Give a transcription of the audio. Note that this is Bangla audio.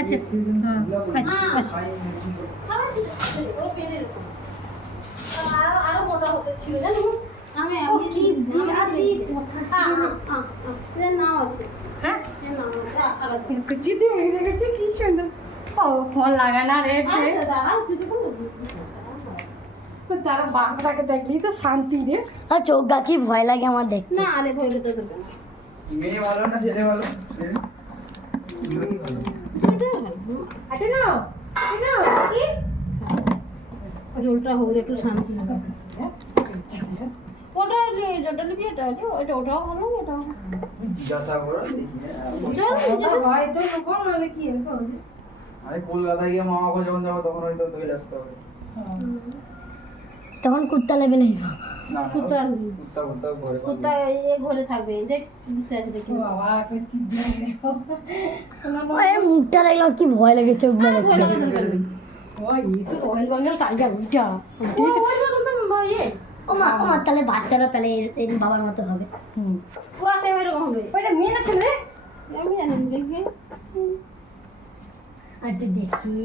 আচ্ছা আচ্ছা আচ্ছা আরো মোটা হতে ছিল জানো আমি নাম আছে হ্যাঁ নাম কুচি দিয়ে রেখেছি কি সুন্দর ও ফোন লাগানা রে দাঁড়াও তুই তো তারা বাঘটাকে দেখলি তো শান্তি রে আর চোখ গাছি ভয় লাগে আমার দেখতে না আরে ভয় পেতে তোর না মেয়ে ভালো না ছেলে ভালো আটে নাও কি রোলটা হোক একটু শান্তি ওটা যেটা নিবি এটা ওটা ওটাও ভালো এটাও জিজ্ঞাসা করো দেখি হয়তো নেবো নাহলে কি হবে আরে কলকাতায় গিয়ে মামা কো যখন যাবো তখন হয়তো তোকে আসতে হবে তখন কুত্তা লেভেলে যাও না কুত্তা কুত্তা ঘরে কুত্তা এ ঘরে থাকবে দেখ বুঝতে আছে দেখি বাবা কুচি দিয়ে ওই মুখটা দেখলাম কি ভয় লাগে চোখগুলো দেখতে ওই তো রয়্যাল বেঙ্গল টাইগার ওইটা ও মা তাহলে বাচ্চারা তাহলে এই বাবার মতো হবে পুরা সেম এরকম হবে ওইটা মেয়ে না ছেলে রে আমি জানি দেখি আর দেখি